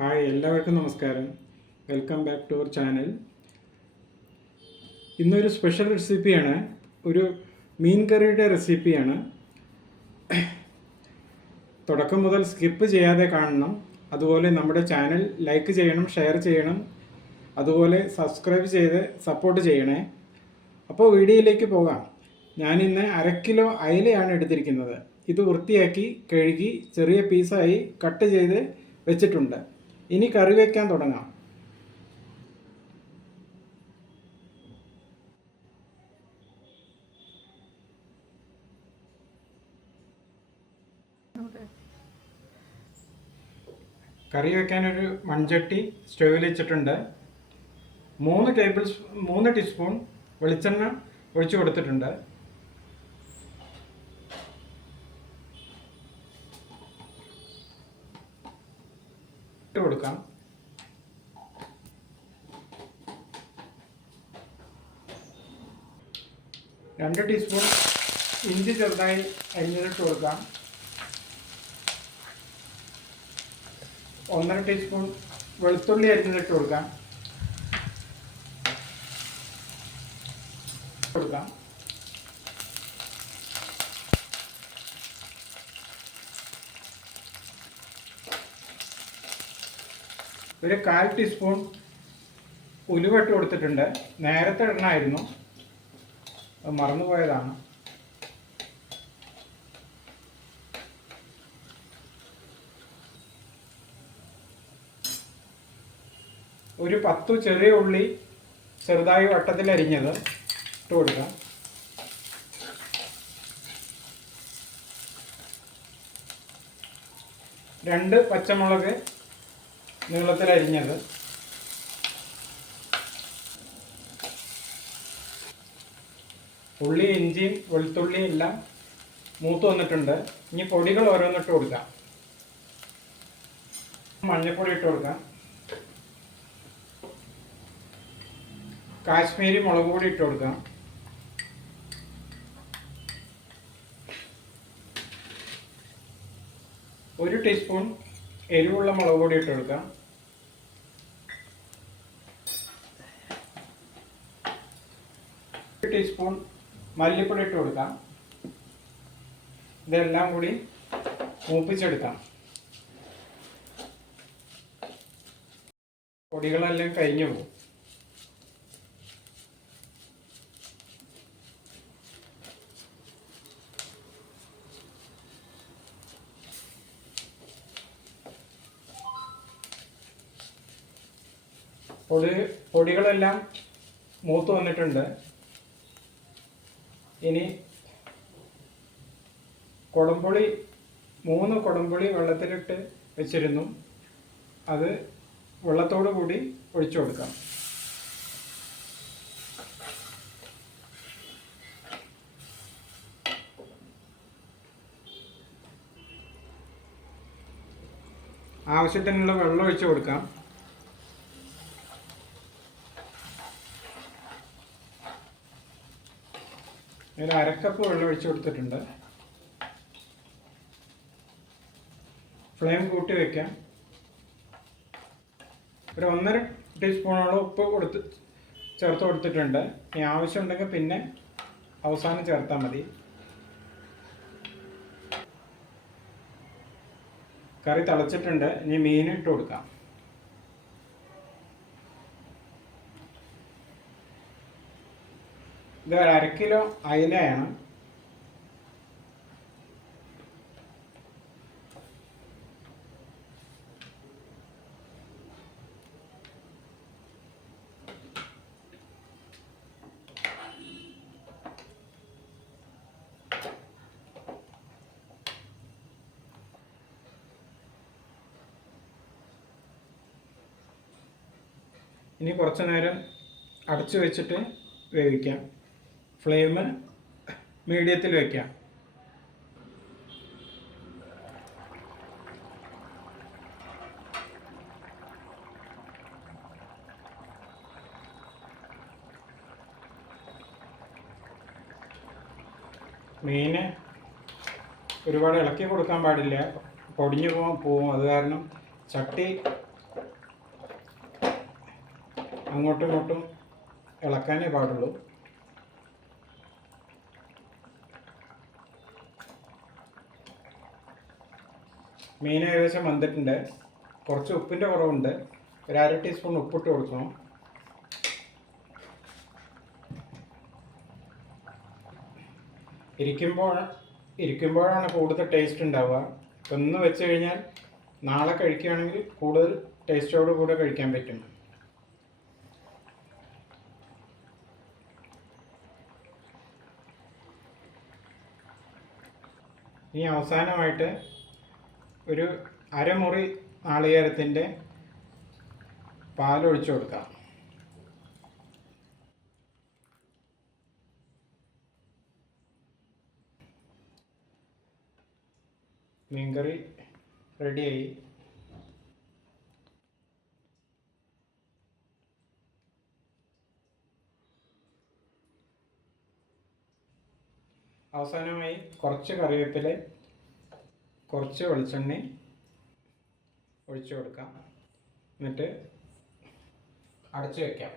Hi, എല്ലാവർക്കും നമസ്കാരം. Welcome back to our channel. ഇന്നൊരു സ്പെഷ്യൽ റെസിപ്പിയാണ്, ഒരു മീൻ കറിയുടെ റെസിപ്പിയാണ്. തുടക്കം മുതൽ സ്കിപ്പ് ചെയ്യാതെ കാണണം. അതുപോലെ നമ്മുടെ ചാനൽ ലൈക്ക് ചെയ്യണം, ഷെയർ ചെയ്യണം, അതുപോലെ സബ്സ്ക്രൈബ് ചെയ്ത് സപ്പോർട്ട് ചെയ്യണേ. അപ്പോൾ വീഡിയോയിലേക്ക് പോകാം. ഞാനിന്ന് 1/2 കിലോ അയിലയാണ് എടുത്തിരിക്കുന്നത്. ഇത് വൃത്തിയാക്കി കഴുകി ചെറിയ പീസായി കട്ട് ചെയ്ത് വെച്ചിട്ടുണ്ട്. ഇനി കറി വയ്ക്കാൻ തുടങ്ങാം. കറി വയ്ക്കാനൊരു മൺചട്ടി സ്റ്റൗവിൽ വെച്ചിട്ടുണ്ട്. 3 ടീസ്പൂൺ വെളിച്ചെണ്ണ ഒഴിച്ചു കൊടുത്തിട്ടുണ്ട്. ഇട്ട് കൊടുക്കാം. രണ്ട് ടീസ്പൂൺ ഇഞ്ചി ചെറുതായി അരിഞ്ഞിട്ട് കൊടുക്കാം. 1.5 ടീസ്പൂൺ വെളുത്തുള്ളി അരിഞ്ഞിട്ട് കൊടുക്കാം. ഒരു 1/4 ടീസ്പൂൺ ഉലുവ ഇട്ട് കൊടുത്തിട്ടുണ്ട്. നേരത്തെ ഇടണമായിരുന്നു, അത് മറന്നുപോയതാണ്. ഒരു 10 ചെറിയ ഉള്ളി ചെറുതായി വട്ടത്തിൽ അരിഞ്ഞത് ഇട്ട് കൊടുക്കാം. 2 പച്ചമുളക് നീളത്തിൽ അരിഞ്ഞത്. ഉള്ളി, ഇഞ്ചിയും വെളുത്തുള്ളിയും എല്ലാം മൂത്ത് വന്നിട്ടുണ്ട്. ഇനി പൊടികൾ ഓരോന്നിട്ട് കൊടുക്കാം. മഞ്ഞൾപ്പൊടി ഇട്ട് കൊടുക്കാം. കാശ്മീരി മുളക് പൊടി ഇട്ട് കൊടുക്കാം. ഒരു ടീസ്പൂൺ എരിവുള്ള മുളക് പൊടി ഇട്ട് കൊടുക്കാം. ടീസ്പൂൺ മല്ലിപ്പൊടി ഇട്ട് കൊടുക്കാം. ഇതെല്ലാം കൂടി മൂപ്പിച്ചെടുക്കാം. പൊടികളെല്ലാം കരിഞ്ഞു പോകും. പൊടികളെല്ലാം മൂത്ത് വന്നിട്ടുണ്ട്. ഇനി കുടംപുളി 3 കുടംപുളി വെള്ളത്തിലിട്ട് വെച്ചിരുന്നു, അത് വെള്ളത്തോടു കൂടി ഒഴിച്ചു കൊടുക്കാം. ആവശ്യത്തിനുള്ള വെള്ളം ഒഴിച്ചു കൊടുക്കാം. ഒരു 1/2 കപ്പ് വെള്ളം ഒഴിച്ചു കൊടുത്തിട്ടുണ്ട്. ഫ്ലെയിം കൂട്ടി വയ്ക്കാം. ഒരു 1.5 ടീസ്പൂണോളം ഉപ്പ് ചേർത്ത് കൊടുത്തിട്ടുണ്ട്. ഇനി ആവശ്യമുണ്ടെങ്കിൽ പിന്നെ അവസാനം ചേർത്താൽ മതി. കറി തിളച്ചിട്ടുണ്ട്. ഇനി മീൻ ഇട്ട് കൊടുക്കാം. ഇത് 1/2 കിലോ അയിലയാണ്. ഇനി കുറച്ച് നേരം അടച്ചു വെച്ചിട്ട് വേവിക്കാം. ഫ്ലെയിം മീഡിയത്തിൽ വയ്ക്കാം. മീൻ ഒരുപാട് ഇളക്കി കൊടുക്കാൻ പാടില്ല, പൊടിഞ്ഞു പോവും. അത് കാരണം ചട്ടി അങ്ങോട്ടും ഇങ്ങോട്ടും ഇളക്കാനേ പാടുള്ളൂ. മീൻ ഏകദേശം വന്നിട്ടുണ്ട്. കുറച്ച് ഉപ്പിൻ്റെ കുറവുണ്ട്. ഒരു 1/2 ടീസ്പൂൺ ഉപ്പിട്ട് കൊടുക്കണം. ഇരിക്കുമ്പോഴാണ് കൂടുതൽ ടേസ്റ്റ് ഉണ്ടാവുക. ഒന്ന് വെച്ച് കഴിഞ്ഞാൽ നാളെ കഴിക്കുകയാണെങ്കിൽ കൂടുതൽ ടേസ്റ്റോടു കൂടെ കഴിക്കാൻ പറ്റും. ഇനി അവസാനമായിട്ട് ഒരു അരമുറി നാളികേരത്തിൻ്റെ പാലൊഴിച്ചു കൊടുക്കാം. മീൻകറി റെഡിയായി. അവസാനമായി കുറച്ച് കറിവേപ്പില, കുറച്ച് വെളിച്ചെണ്ണ ഒഴിച്ചു കൊടുക്കാം. എന്നിട്ട് അടച്ചു വയ്ക്കാം.